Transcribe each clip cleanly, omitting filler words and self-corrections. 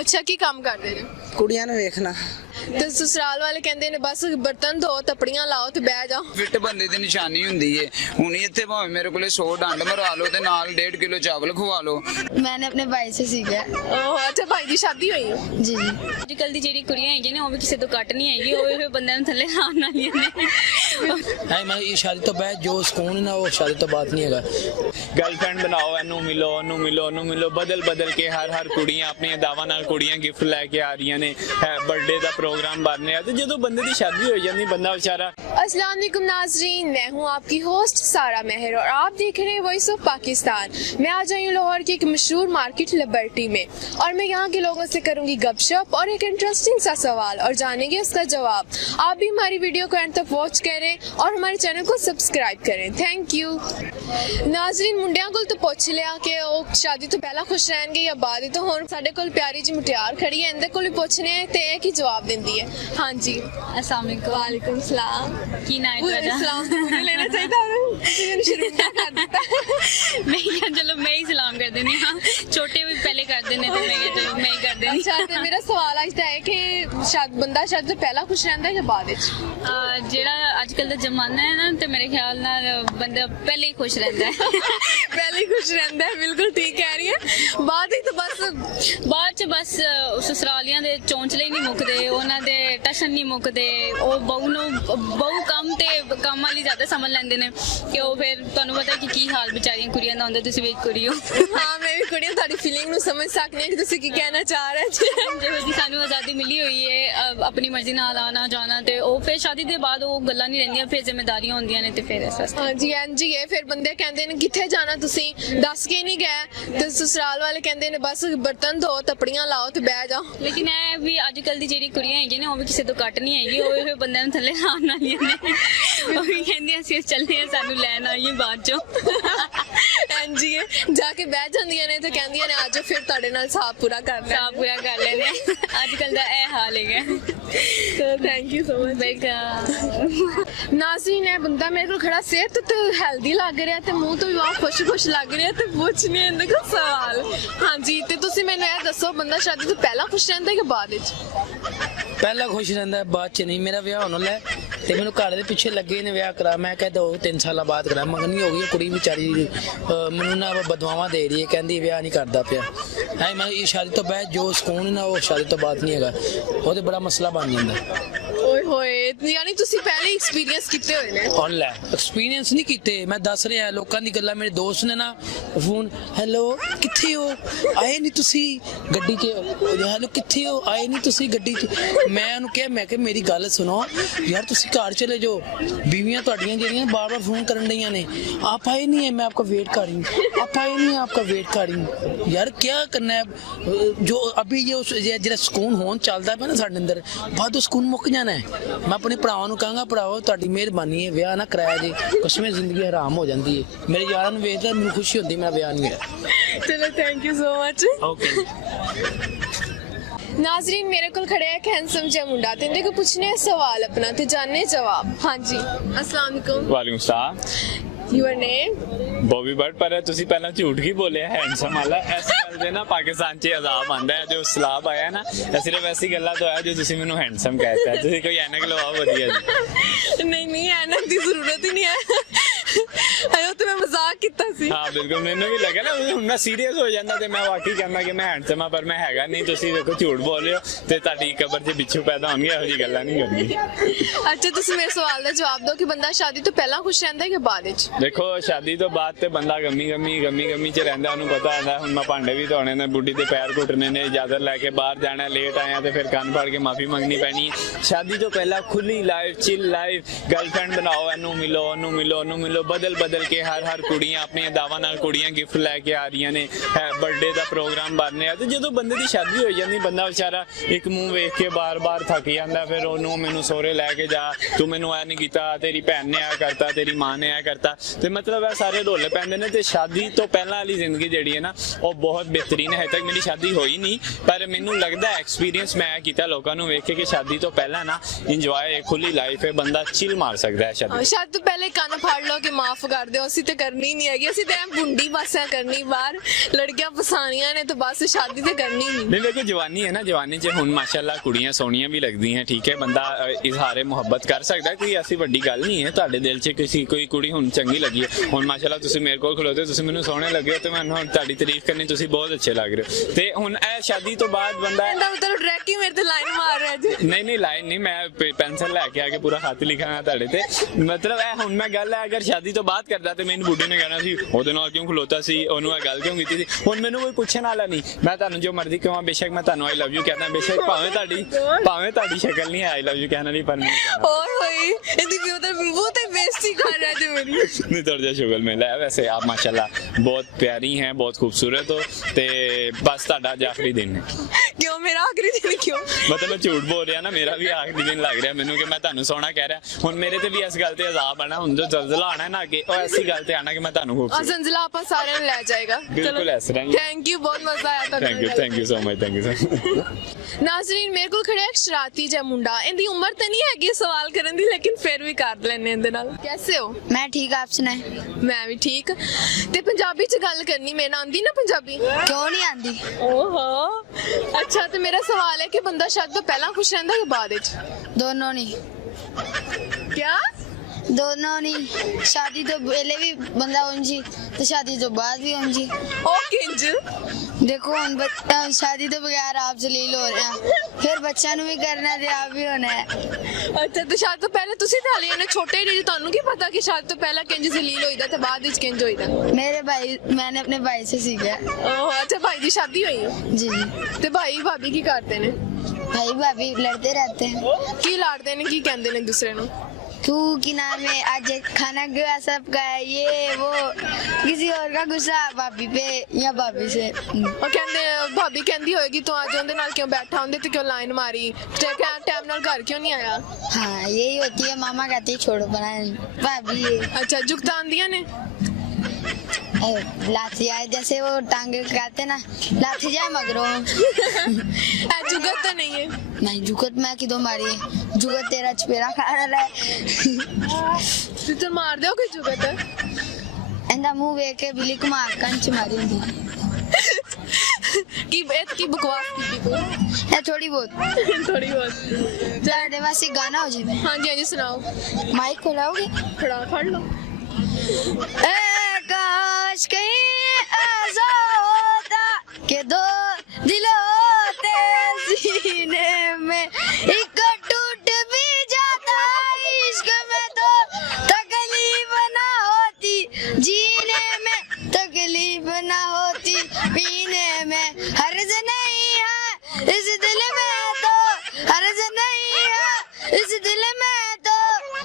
अच्छा की काम करते ने? ਕੁੜੀਆਂ ਨੂੰ ਵੇਖਣਾ। ਤੇ ससुराल वाले कहंदे ने बस बर्तन धो तपड़ियां लाओ ते बह जाओ। ਫਿੱਟ ਬੰਦੇ ਦੀ ਨਿਸ਼ਾਨੀ ਹੁੰਦੀ ਏ। ਹੁਣ ਇੱਥੇ ਭਾਵੇਂ ਮੇਰੇ ਕੋਲੇ 100 ਡੰਡ ਮਰਵਾ ਲਓ ਤੇ ਨਾਲ 1.5 ਕਿਲੋ ਚਾਵਲ ਖਵਾ ਲਓ। मैंने अपने भाई से सीखा। ओह अच्छा भाई दी शादी हुई? जी जी। ਅੱਜਕੱਲ ਦੀ ਜਿਹੜੀ ਕੁੜੀਆਂ ਹੈਗੀਆਂ ਨੇ ਉਹ ਵੀ ਕਿਸੇ ਤੋਂ ਘੱਟ ਨਹੀਂ ਹੈਗੀ, ਉਹ ਵੀ ਬੰਦਿਆਂ ਨੂੰ ਥੱਲੇ ਲਾਉਣ ਵਾਲੀਆਂ ਨੇ। नहीं मैं ये शादी तो बाद जो सुकून है ना वो शादी तो बात नहीं है। गर्लफ्रेंड बनाओ, एनू मिलो ओनू मिलो ओनू मिलो, बदल बदल के हर कुड़ियां अपनी दावा नाल कुड़ियां गिफ्ट लैके आ रही ने, बर्थडे का प्रोग्राम बनने ते जो बंदे की शादी हो जाती बंदा बेचारा। अस्सलाम वालेकुम नाजरीन, मैं हूँ आपकी होस्ट सारा मेहर और आप देख रहे हैं वॉइस ऑफ पाकिस्तान। मैं आज आई हूँ लाहौर की एक मशहूर मार्केट लिबर्टी में और मैं यहाँ के लोगों से करूँगी गपशप और एक इंटरेस्टिंग सा सवाल और जानेंगे उसका जवाब। आप भी हमारी वीडियो को एंड तक वॉच करें और हमारे चैनल को सब्सक्राइब करें। Thank you. नाजरीन मुंडियां कोल तो पुछ लिया कि वो शादी तो पहला खुश रहेंगे या बाद, तो हुण साडे कोल प्यारी जी मुटियार खड़ी है, इनदे कोल भी पुछने हैं ते की जवाब दिंदी है। हाँ जी अस्सलाम वालेकुम। वालेकुम सलाम। की ना है ਤੁਹਾਡਾ? सलाम तो मुझे लेना चाहिए था, मैंने शर्मिंदा कर दिता। मैं क्या, चलो मैं ही सलाम कर देनी। हाँ छोटे भी पहले कर देने तो मैं क्या, चलो मैं ही कर देनी। अच्छा ते मेरा सवाल आज दा है कि बंदा शादी तो पहला खुश रहंदा है या बाद विच? ਜਿਹੜਾ ਅੱਜਕੱਲ ਦਾ ਜ਼ਮਾਨਾ ਹੈ ਨਾ ਤੇ ਮੇਰੇ ਖਿਆਲ ਨਾਲ ਬੰਦਾ ਪਹਿਲੇ ਹੀ ਖੁਸ਼ ਰਹਿੰਦਾ ਹੈ। पहले ही खुश रहंदा है, बिल्कुल ठीक कह रही है। बाद ही तो ਬਾਅਦ ਚ ਬਸ ਸਸੁਰਾਲੀਆਂ ਦੇ ਚੌਂਚਲੇ ਨਹੀਂ ਮੁੱਕਦੇ, ਉਹਨਾਂ ਦੇ ਟਸ਼ਨ ਨਹੀਂ ਮੁੱਕਦੇ, ਉਹ ਬਹੂ ਕੰਮ ਤੇ ਕੰਮ ਵਾਲੀ ਜ਼ਿਆਦਾ ਸਮਝ ਲੈਂਦੇ ਨੇ ਕਿ ਉਹ ਫਿਰ ਤੁਹਾਨੂੰ ਪਤਾ ਕਿ ਕੀ ਹਾਲ ਵਿਚਾਰੀਆਂ ਕੁੜੀਆਂ ਦਾ ਹੁੰਦਾ। ਤੁਸੀਂ ਵੀ ਇੱਕ ਕੁੜੀ ਹੋ। हाँ मैं भी कुड़ियां ਤੁਹਾਡੀ फीलिंग ਨੂੰ ਸਮਝ ਸਕਦੀ ਹਾਂ ਕਿ ਤੁਸੀਂ ਕੀ ਕਹਿਣਾ ਚਾਹ ਰਹੇ ਜੀ। ਜਿਹੋ ਜੀ ਸਾਨੂੰ ਆਜ਼ਾਦੀ ਮਿਲੀ ਹੋਈ ਹੈ ਆਪਣੀ ਮਰਜ਼ੀ ਨਾਲ ਆਣਾ ਜਾਣਾ, ਤੇ ਉਹ ਫਿਰ ਸ਼ਾਦੀ ਦੇ ਬਾਅਦ ਉਹ ਗੱਲਾਂ ਨਹੀਂ ਰਹਿੰਦੀਆਂ, ਫਿਰ ਜ਼ਿੰਮੇਵਾਰੀਆਂ ਹੁੰਦੀਆਂ ਨੇ ਤੇ ਫਿਰ ਇਸ ਵਾਸਤੇ। ਹਾਂਜੀ ਹਾਂਜੀ ਇਹ ਫਿਰ ਬੰਦੇ ਕਹਿੰਦੇ ਨੇ ਕਿੱਥੇ ਜਾਣਾ ਤੁਸੀਂ ਦੱਸ ਕੇ ਨਹੀਂ ਗਏ, ਤੇ ਸਸੁਰਾਲ ਵਾਲੇ ਕਹਿੰਦੇ ਨੇ ਬਸ ਬਰਤਨ ਧੋ ਤਪੜੀਆਂ ਲਾਓ ਤੇ ਬਹਿ ਜਾਓ। ਲੇਕਿਨ ਇਹ ਵੀ ਅੱਜਕੱਲ ਦੀ ਜਿਹੜੀ ਕੁੜੀਆਂ ਹੈਗੀਆਂ ਨੇ ਉਹ ਵੀ ਕਿਸੇ ਤੋਂ ਘੱਟ ਨਹੀਂ ਹੈਗੀ, ਉਹ ਵੀ ਬੰਦਿਆਂ ਨੂੰ ਥੱਲੇ ਲਾਉਣ ਵਾਲੀਆਂ ਨੇ। ਉਹ ਵੀ ਕਹਿੰਦੀਆਂ ਅਸੀਂ ਚੱਲਦੇ ਹਾਂ, ਸਾਨੂੰ ਲੈਣ ਆਈਏ ਬਾਅਦ ਚੋਂ। ਹਾਂਜੀ ਜਾ ਕੇ ਬਹਿ ਜਾਂਦੀਆਂ ਨੇ ਤੇ ਕਹਿੰਦੀਆਂ ਨੇ ਅੱਜ ਫਿਰ ਤੁਹਾਡੇ ਨਾਲ ਸਾਥ ਪੂਰਾ ਕਰ ਲੈਣਾ। ਸਾਹ ਪੂਰਾ ਕਰ ਲੈਂਦੇ ਆ। ਅੱਜਕੱਲ ਦਾ ਇਹ ਹਾਲ ਹੈਗਾ। So thank you so much. Nazreen ਇਹ ਬੰਦਾ ਮੇਰੇ ਕੋਲ ਖੜਾ ਸਿਹਤ ਤੇ ਹੈਲਦੀ ਲੱਗ ਰਿਹਾ ਤੇ ਮੂੰਹ ਤੋਂ ਵੀ ਬਹੁਤ ਖੁਸ਼ ਲੱਗ ਰਿਹਾ ਤੇ ਪੁੱਛਨੇ ਇਹਦੇ ਕੋਲ ਸਵਾਲ। ਹਾਂਜੀ ਤੇ ਤੁਸੀਂ ਮੈਨੂੰ ਇਹ ਦੱਸੋ ਬੰਦਾ ਸ਼ਾਦੀ ਤੋਂ ਪਹਿਲਾਂ ਖੁਸ਼ ਰਹਿੰਦਾ ਕਿ ਬਾਅਦ ਵਿੱਚ? पहला खुश रहता है, बाद च नहीं। मेरा विआह होने लै ते मैनू घर दे पिछे लगे ने विआह करा, मैं कह 2-3 साल बाद करा। मंगनी हो गई कुड़ी बेचारी मैनू ना बदवावां दे रही है, कहती विआह नहीं करता पिया है। मैं ये शादी तो बाद जो सुकून है ना वो शादी तो बाद नहीं हैगा, वो तो बड़ा मसला बन जाता। ਓਏ ਹੋਏ ਯਾਨੀ ਤੁਸੀਂ ਪਹਿਲੇ ਐਕਸਪੀਰੀਅੰਸ ਕੀਤੇ ਹੋਏ ਨੇ? और लै एक्सपीरियंस नहीं कीते, मैं दस रहा लोगों की गल्लां। मेरे दोस्त ने ना फोन हेलो कित्थे हो, आए नहीं तुसी गड्डी च, हेलो कित्थे हो, आए नहीं तुसी गड्डी च। मैं उन्होंने कहा, मैं कि मेरी गल सुनो यार, तुसी घर चले जाओ, बीवियां तुहाडियां जेहड़ियां बार बार फोन करन डईयां ने, आप आए नहीं है, मैं आपका वेट कर रही हूँ, आप आए नहीं है, आपका वेट कर रही हूँ। यार क्या करना है, जो अभी जो सुकून होन चलता है ना साडे अंदर, बाद सुकून मुक जाना है। मैं अपने भरावां नूं कहांगा, भरावो तुहाडी मेहरबानी है, विआह ना कराया जी, कसमें जिंदगी हराम हो जाती है। मेरे यारां नूं वेखदा मैनूं खुशी होंदी मेरा विआह नहीं होया। चलो thank you so much. Okay नाजरीन मेरे को खड़े है एक हैंडसम जिहा मुंडा ते इहदे को पुछने सवाल अपना ते जानने जवाब। हाँ जी अस्सलाम वालेकुम। वालेकुम सलाम। Your name? बॉबी बट पर ਤੁਸੀਂ ਪਹਿਲਾਂ ਝੂਠ ਹੀ ਬੋਲਿਆ ਹੈਂਡਸਮ ਵਾਲਾ। ਇਸ ਗੱਲ ਦੇ ਨਾ ਪਾਕਿਸਤਾਨ 'ਚ ਅਜ਼ਾਬ ਆਂਦਾ ਹੈ, ਜੋ ਸਲਾਬ ਆਇਆ ਨਾ ਸਿਰਫ ਐਸੀ ਗੱਲਾਂ ਤੋਂ ਆਇਆ ਜੋ ਤੁਸੀਂ ਮੈਨੂੰ ਹੈਂਡਸਮ ਕਹਿਤਾ। ਤੁਸੀਂ ਕੋਈ ਐਨਕ ਲਵਾਓ ਵਧੀਆ ਜੀ। नहीं नहीं ऐनक की जरूरत ही नहीं है। अयो तो मैं मजाक किया सी। हाँ बिल्कुल, मैंने भी लगा ना ਹੁਣ ਮੈਂ ਸੀਰੀਅਸ ਹੋ ਜਾਂਦਾ ਤੇ ਮੈਂ ਵਾਕਈ ਕਹਿੰਦਾ ਕਿ ਮੈਂ ਹੈਂਡਸਮ ਆ, ਪਰ ਮੈਂ ਹੈਗਾ ਨਹੀਂ। ਤੁਸੀਂ ਦੇਖੋ ਝੂਠ ਬੋਲ ਰਹੇ ਹੋ ਤੇ ਤੁਹਾਡੀ ਕਬਰ 'ਚ ਬਿੱਛੂ ਪੈਦਾ ਹੋਣਗੇ, ਇਹੋ ਜਿਹੀ ਗੱਲਾਂ ਨਹੀਂ ਕਰਨੀ। अच्छा तुसी मेरे सवाल का जवाब दो कि बंदा शादी तो पहला खुश रहंदा है कि बाद विच? ਦੇਖੋ ਸ਼ਾਦੀ ਤੋਂ ਬਾਅਦ ਤੇ ਬੰਦਾ ਗਮੀ ਚ ਰਹਿੰਦਾ, ਉਹਨੂੰ ਪਤਾ ਹੁੰਦਾ ਹੁਣ ਮੈਂ ਭਾਂਡੇ ਵੀ ਧੋਣੇ ਨੇ, ਬੁੱਢੀ ਦੇ ਪੈਰ ਘੁੱਟਣੇ ਨੇ, ਇਜਾਜ਼ਤ ਲੈ ਕੇ ਬਾਹਰ ਜਾਣਾ, ਲੇਟ ਆਇਆ ਤੇ ਫਿਰ ਕੰਨ ਫੜ ਕੇ ਮਾਫੀ ਮੰਗਣੀ ਪੈਣੀ ਹੈ। ਸ਼ਾਦੀ ਤੋਂ ਪਹਿਲਾਂ ਖੁੱਲੀ ਲਾਈਫ, ਚਿਲ ਲਾਈਫ, ਗਰਲਫ੍ਰੈਂਡ ਬਣਾਓ, ਇਹਨੂੰ ਮਿਲੋ ਉਹਨੂੰ ਮਿਲੋ, ਬਦਲ ਕੇ ਹਰ ਕੁੜੀਆਂ ਆਪਣੀਆਂ ਦਾਵਾਂ ਨਾਲ ਕੁੜੀਆਂ ਗਿਫਟ ਲੈ ਕੇ ਆ ਰਹੀਆਂ ਨੇ, ਬਰਥਡੇ ਦਾ ਪ੍ਰੋਗਰਾਮ ਬਣ ਰਿਹਾ। ਤੇ ਜਦੋਂ ਬੰਦੇ ਦੀ ਸ਼ਾਦੀ ਹੋ ਜਾਂਦੀ ਬੰਦਾ ਵਿਚਾਰਾ ਇੱਕ ਮੂੰਹ ਵੇਖ ਕੇ ਬਾਰ-ਬਾਰ ਥੱਕ ਜਾਂਦਾ, ਫਿਰ ਉਹਨੂੰ ਮੈਨੂੰ ਸਹੁਰੇ ਲੈ ਕੇ ਜਾ, ਤੂੰ ਮੈਨੂੰ ਐ ਨਹੀਂ ਕੀਤਾ, ਤੇਰੀ ਭੈਣ ਨੇ ਐ ਕਰਤਾ, ਤੇਰੀ ਮਾਂ ਨੇ ਐ ਕਰਤਾ, ਤੇ ਮਤਲਬ ਇਹ ਸਾਰੇ ਰੋਲੇ ਪੈਂਦੇ ਨੇ। ਤੇ ਸ਼ਾਦੀ ਤੋਂ ਪਹਿਲਾਂ ਵਾਲੀ ਜ਼ਿੰਦਗੀ ਜਿਹੜੀ ਹੈ ਨਾ ਉਹ ਬਹੁਤ ਬਿਹਤਰੀਨ ਹੈ। ਹਜੇ ਤੱਕ ਮੇਰੀ ਸ਼ਾਦੀ ਹੋਈ ਨਹੀਂ, ਪਰ ਮੈਨੂੰ ਲੱਗਦਾ ਐਕਸਪੀਰੀਅੰਸ ਮੈਂ ਕੀਤਾ ਲੋਕਾਂ ਨੂੰ ਵੇਖ ਕੇ ਕਿ ਸ਼ਾਦੀ ਤੋਂ ਪਹਿਲਾਂ ਨਾ ਇੰਜੋਏ ਖੁੱਲੀ ਲਾਈਫ ਹੈ, ਬੰਦਾ ਚਿਲ ਮਾਰ ਸਕਦਾ ਹੈ। ਸ਼ਾਦੀ शादी तो पहले कान फाड़ लो कि ਕਿ ਮਾਫ ਕਰ ਦਿਓ, ਅਸੀਂ ਤੇ ਕਰਨੀ ਨਹੀਂ ਹੈਗੀ, ਅਸੀਂ ਤੇ ਐਂ ਬੁੰਡੀ ਬਸ ਐ ਕਰਨੀ ਬਾਹਰ ਲੜਕੀਆਂ ਫਸਾਣੀਆਂ ਨੇ ਤੇ ਬਸ ਸ਼ਾਦੀ ਤੇ ਕਰਨੀ ਨਹੀਂ। नहीं देखो जवानी है ना, जवानी च हुण माशाअल्लाह कुड़ियां सोहणियां भी लगदियां, ठीक है, बंदा इजहारे मुहब्बत कर सकदा, कोई ऐसी वड्डी गल नहीं है। तुहाडे दिल च किसी कोई कुड़ी हुण चंगी लगी है, हुण माशाअल्लाह तुसीं मेरे कोल खलोते, तुसीं मैनूं सोहणे लगे हो ते मैं हुण तुहाडी तारीफ करनी, तुसीं बहुत अच्छे लग रहे हो। ते हुण ए शादी तो बाद बंदा ਇਹਦਾ ਮਤਲਬ ਡਾਇਰੈਕਟ ਹੀ ਮੇਰੇ ਤੇ ਲਾਈਨ ਮਾਰ ਰਿਹਾ ਜੀ। नहीं नहीं लाइन नहीं, मैं पेंसिल लैके आके पूरा खत लिखांगा तुहाडे ते। मतलब ए हुण मैं गल है, अगर शादी तो बात करदा ते मैनूं बुढ़ी ने कहना सी ओहदे नाल क्यों खलोता सी, ओनू ए गल क्यों कीती सी। हुण मैनूं कोई पुछण वाला नहीं, मैं तुहानूं जो मर्जी कहां, बेशक मैं तुहानूं आई लव यू कहना, बेशक भावें तुहाडी शक्ल नहीं है आई लव यू कहना नहीं, पर नहीं कहना। ਓਏ ਹੋਏ ਇਹਦੀ ਵੀ ਉਧਰ ਬਹੁਤ ਹੀ ਬੇਇੱਜ਼ਤੀ कर रहा है जी मेरी। नहीं थोड़ा जा शुगल मिला है। वैसे आप माशाल्लाह बहुत प्यारी हैं, बहुत खूबसूरत हो ते बस तुहाडा अज आखिरी दिन है। क्यों मेरा आखिरी दिन क्यों? मतलब मैं झूठ बोल रहा ना, मेरा भी आखिरी दिन लग रहा मैनू कि मैं तुहानूं सोहना कह रहा। हुण मेरे ते भी इस गल ते अजाब आना, हुण जो जलजला आना है ना अगे, ओ ऐसी गल ते आना कि मैं तुहानूं खूबसूरत ਜ਼ੰਜ਼ਲਾ ਆਪਾਂ ਸਾਰਿਆਂ ਨੂੰ ਲੈ ਜਾਏਗਾ। बिल्कुल इस तरह ही। थैंक यू, बहुत मजा आया था। Thank you so much, thank you so much. Nazreen ਮੇਰੇ ਕੋਲ ਖੜਿਆ ਇੱਕ ਸ਼ਰਾਰਤੀ ਜਿਹਾ ਮੁੰਡਾ, ਇਹਦੀ ਉਮਰ ਤਾਂ ਨਹੀਂ ਹੈਗੀ ਸਵਾਲ ਕਰਨ ਦੀ, ਲੇਕਿਨ ਫਿਰ ਵੀ ਕਰ ਲੈਣੇ ਇਹਦੇ ਨਾਲ। ਕੈਸੇ ਹੋ? मैं ठीक, आप सुनाए? ਮੈਂ ਵੀ ਠੀਕ। ਤੇ ਪੰਜਾਬੀ ਚ ਗੱਲ ਕਰਨੀ, ਮੇਰੇ ਨਾਲ ਆਉਂਦੀ ਨਾ ਪੰਜਾਬੀ? क्यों नहीं आंदी? ਓਹੋ ਅੱਛਾ, ਤੇ ਮੇਰਾ ਸਵਾਲ ਹੈ ਕਿ ਬੰਦਾ ਸ਼ਾਦੀ ਤੋਂ ਪਹਿਲਾਂ ਖੁਸ਼ ਰਹਿੰਦਾ ਜਾਂ ਬਾਅਦ ਵਿੱਚ? दोनों नहीं, ਕਿਆ? दोनों नहीं। शादी तो पहले भी बंदा उंजी तो शादी तो बाद भी उंजी। ਉਹ ਕਿੰਜ? देखो हम शादी तो बगैर आप जलील हो रहे हैं, फिर बच्चा नु भी करना है, आप भी होना है। ਅੱਛਾ, ਤੇ ਸ਼ਾਦੀ ਤੋਂ ਪਹਿਲਾਂ ਤੁਸੀਂ ਤਾਂ ਹਲੇ ਛੋਟੇ ਜਿਹੇ, ਤੁਹਾਨੂੰ ਕੀ ਪਤਾ ਕਿ ਸ਼ਾਦੀ ਤੋਂ ਪਹਿਲਾਂ ਕਿੰਜ ਜ਼ਲੀਲ ਹੋਈਦਾ ਤੇ ਬਾਅਦ ਵਿੱਚ ਕਿੰਜ ਹੋਈਦਾ? मेरे भाई, मैंने अपने भाई से सीखा है। ਓਹ ਅੱਛਾ, ਭਾਈ ਦੀ ਸ਼ਾਦੀ ਹੋਈ ਹੈ जी जी। ਤੇ ਭਾਈ ਭਾਬੀ ਕੀ ਕਰਦੇ ਨੇ? भाई भाभी लड़ते रहते हैं। ਕੀ ਲੜਦੇ ਨੇ, ਕੀ ਕਹਿੰਦੇ ਨੇ ਇੱਕ ਦੂਸਰੇ ਨੂੰ? तू की नाम है, आज खाना गया सबका है, ये वो किसी और का गुस्सा भाभी पे या भाभी से। ਉਹ ਕਹਿੰਦੇ, ਭਾਬੀ ਕਹਿੰਦੀ ਹੋਏਗੀ ਤੂੰ ਅੱਜ ਉਹਦੇ ਨਾਲ ਕਿਉਂ ਬੈਠਾ ਹੁੰਦੇ ਤੇ ਕਿਉਂ ਲਾਈਨ ਮਾਰੀ ਤੇ ਟਾਈਮ ਨਾਲ ਘਰ ਕਿਉਂ ਨਹੀਂ ਆਇਆ? हाँ यही होती है, मामा कहती है छोड़ो बना भाभी ये। ਅੱਛਾ, ਜੁਗਤਾਂ ਆਉਂਦੀਆਂ ਨੇ? लाठी आए जैसे वो टांगे कहते ना, लाठी जाए मगरो। ਇਹ ਜੁਗਤ ਤਾਂ ਨਹੀਂ ਹੈ। नहीं जुगत मैं किदो मारी है, जुगत तेरा चपेरा खा रहा है। ਤੂੰ ਤਾਂ ਮਾਰ ਦਿਓ ਕੋਈ ਜੁਗਤ? इंदा मुंह वेख के बिल्ली कुमार कंच मारी होंदी। ਕੀ ਇਹ ਕੀ बकवास ਕੀਤੀ ਤੂੰ? है थोड़ी बहुत। ਥੋੜੀ ਬਹੁਤ। तेरे पास एक गाना हो जाए, ਹਾਂਜੀ ਹਾਂਜੀ सुनाओ। माइक खोलाओगे? ਖੜਾ ਫੜ ਲਓ। ए काश कहीं ऐसा होता कि दो दिल होते सीने में, एक टूट भी जाता इश्क में तो तकलीफ ना होती, जीने में तकलीफ ना होती, पीने में हर्ज नहीं है इस दिल में, तो हर्ज नहीं है इस दिल में, तो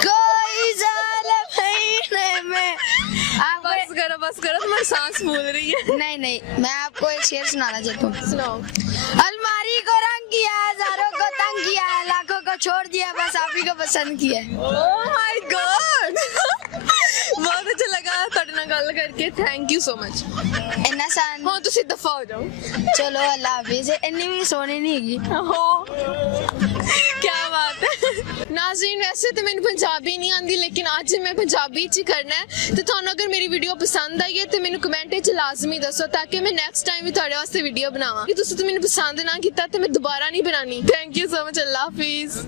कोई जालिम महीने में। बस करो तुम्हारी सांस फूल रही है। नहीं नहीं, मैं आपको एक शेर सुनाना चाहता हूँ। सुनाओ। अलमारी को रंग किया है, हजारों को तंग किया है, लाखों को छोड़ दिया, बस आप ही को पसंद किया है। ओह माय गॉड, बहुत अच्छा लगा ਤੁਹਾਡੇ ਨਾਲ ਗੱਲ ਕਰਕੇ। Thank you so much. इन्ना सान ਹਾਂ ਤੁਸੀਂ ਦਫਾ ਹੋ ਜਾਓ। चलो अल्लाह हाफिज। इन्नी भी सोनी नहीं हैगी। हो क्या बात है। नाज़रीन वैसे तो मैंने पंजाबी नहीं आती, लेकिन आज मैं पंजाबी च ही करना है। तो थानू अगर मेरी वीडियो पसंद आई है तो मैंने कमेंट च लाजमी दसो, ताकि मैं नेक्स्ट टाइम भी तुहाडे वास्ते वीडियो बनावां। कि तुसीं तो मैंने पसंद ना कीता तो मैं दोबारा नहीं बनानी। थैंक यू सो मच, अल्लाह हाफिज।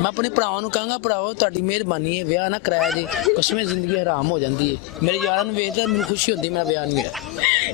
ਮੈਂ ਆਪਣੇ ਭਰਾਵਾਂ ਨੂੰ ਕਹਾਂਗਾ, ਭਰਾਵੋ ਤੁਹਾਡੀ ਮਿਹਰਬਾਨੀ ਹੈ, ਵਿਆਹ ਨਾ ਕਰਾਇਆ ਜੀ, ਕਸਮੇ ਜ਼ਿੰਦਗੀ ਹਰਾਮ ਹੋ ਜਾਂਦੀ ਹੈ। ਮੇਰੇ ਯਾਰਾਂ ਨੂੰ ਵੇਖਦਾ ਮੈਨੂੰ ਖੁਸ਼ੀ ਹੁੰਦੀ, ਮੈਂ ਵਿਆਹ ਨਹੀਂ ਹੋਇਆ।